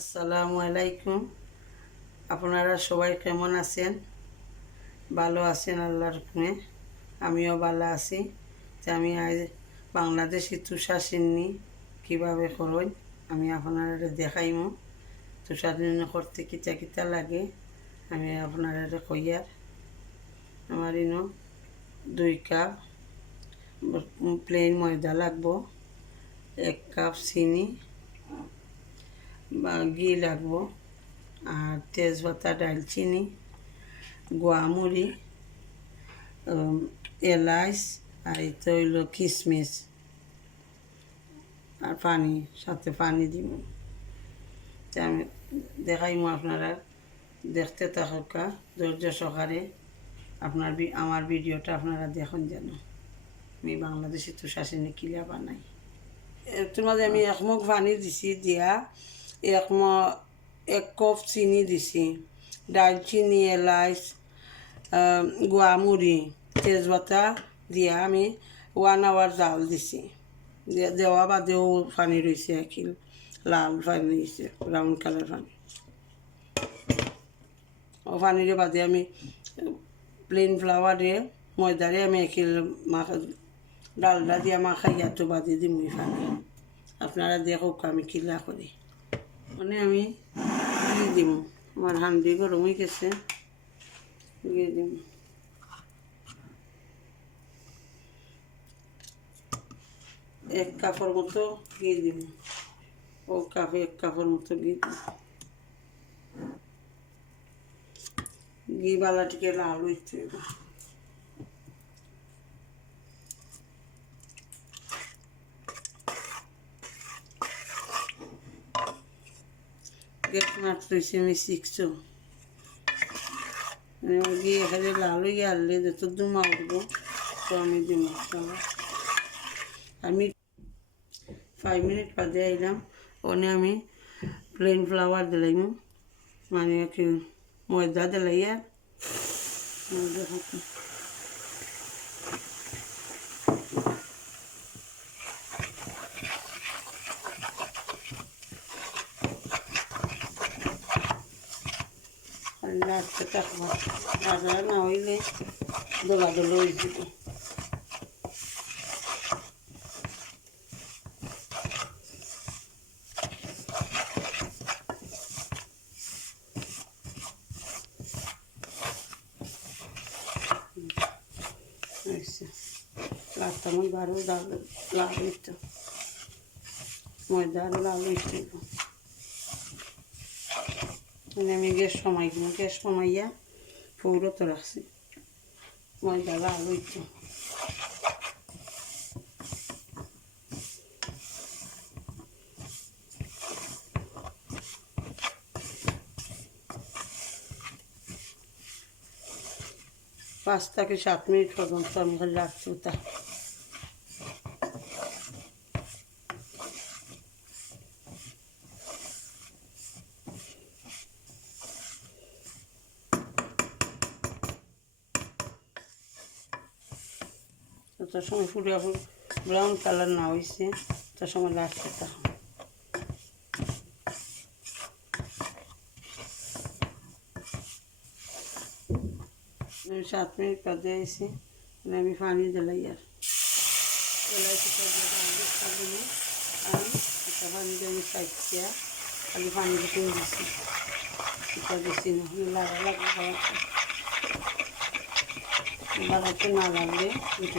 আসসালামু আলাইকুম। আপনারা সবাই কেমন আছেন? ভালো আছেন আল্লাহর হুকুমে আমিও ভালো আছি। তো আমি আজ বাংলাদেশি তুষার সিন্নি কীভাবে করই আমি আপনারা দেখাইমু। তুষার সিন্নি করতে কিতা কিতা লাগে আমি আপনারা কইয়ার আমার ইনো দুই কাপ প্লেন ময়দা লাগবো, এক কাপ চিনি বা ঘি লাগবো। আর তেজপাতা, ডালচিনি, গোয়ামুড়ি এলাচ আর তো হইল কিশমিশ আর পানি, সাথে পানি দিব। আমি দেখাইমু আপনারা, দেখতে থাকা ধৈর্য সহকারে আপনার আমার ভিডিওটা আপনারা দেখুন যেন। আমি বাংলাদেশি তো শাসনে কিলা বানাই মাঝে আমি এক মগ পানি দিছি দিয়া এক ম এক কপ চিনি দিছি। ডালচিনি আহ, গোয়ামুড়ি তেজপাতা দিয়া আমি ওয়ান আওয়ার জাল দিছি। দে- দেওয়া বাদেও পানি রয়েছে একই লাল পানি রয়েছে ব্রাউন কালার পানি। ও পানিরে বাদে আমি প্লেন ফ্লাওয়ারে ময়দারে আমি একই মাখা ডালডা দিয়া মাখাইয়া তো বাদে দিম ওই পানি। আপনারা দেখুক আমি কিলা করি। মানে আমি দিয়ে দিম আমার হান্ডি গরম হয়ে গেছে। দিয়ে দিম এক কাপড় মতো দিয়ে দিম ও কাপে এক কাপড় মতো দিয়ে দিম ঘি বালাটিকে লাল হইতে হবে গেট মাত্র হয়েছে আমি শিখছো গিয়ে এখানে লাল হয়ে আনলে, যত দুমা উঠবো তো আমি আমি ফাইভ মিনিট বাদে আইলাম, ওনে আমি প্লেন ফ্লাওয়ার দিলাইম মানে কি ময়দা দিলাইয়া ময়দা হাতে লাস্টে থাকব ভাজা না হইলে দোলা দোলা হয়ে যাবে লাস্ট আমার বারো ডাল লাল হইতো ময়দা আরও লাল হইতো মানে আমি গ্যাস সময় দিব গ্যাস কমাইয়া পৌরত রাখছি। ময়দা লাল হইতো পাঁচ থেকে সাত মিনিট পর্যন্ত আমি রাখছি তা তত সময় ফুটে ফুট ব্রাউন কালার না হয়েছে তার সময় লাগছে তখন আমি সাত মিনিট বাদে আইছি মানে আমি পানি দিলাই আর। আর একটা পানি দিয়ে আমি সাইডটা খালি পানি দিছি। এটা দিছি না লাগা লাগা ఇలా పెట్టున్నానండి వీటికి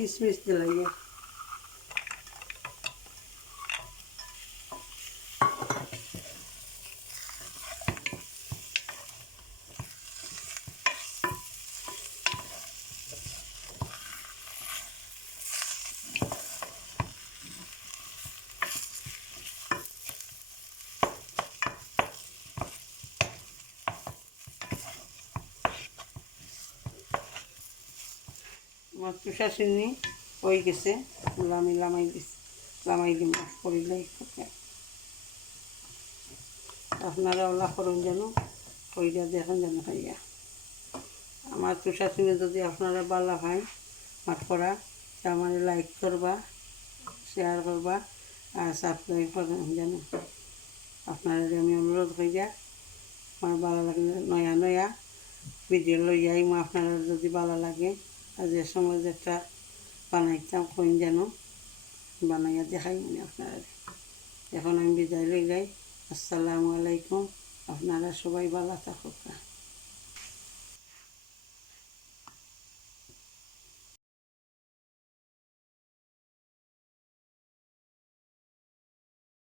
কিশমিশ দিলাই আমার তুষা চিনি হয়ে গেছে। আমি লামাই দিস, লামাই দিম করিলাই আপনারা ওলা করুন যেন, কইরা দেখেন যেন খাইয়া। আমার তুষা চিনি যদি আপনারা বালা হয় মাঠ করা আমার লাইক করবা শেয়ার করবা, আর সাবস্ক্রাইব করবেন যেন। আপনারা আমি অনুরোধ করিয়া আমার ভালো লাগলে নয়া নয়া ভিডিও লইয়াই মা আপনারা যদি ভালো লাগে যে সময় যেটা বানাইতাম কইন যেন, বানাইয়া দেখাই মানে আপনারা। এখন আমি বিদায় লই যাই আসসালামু আলাইকুম। আপনারা সবাই ভালো থাকুক।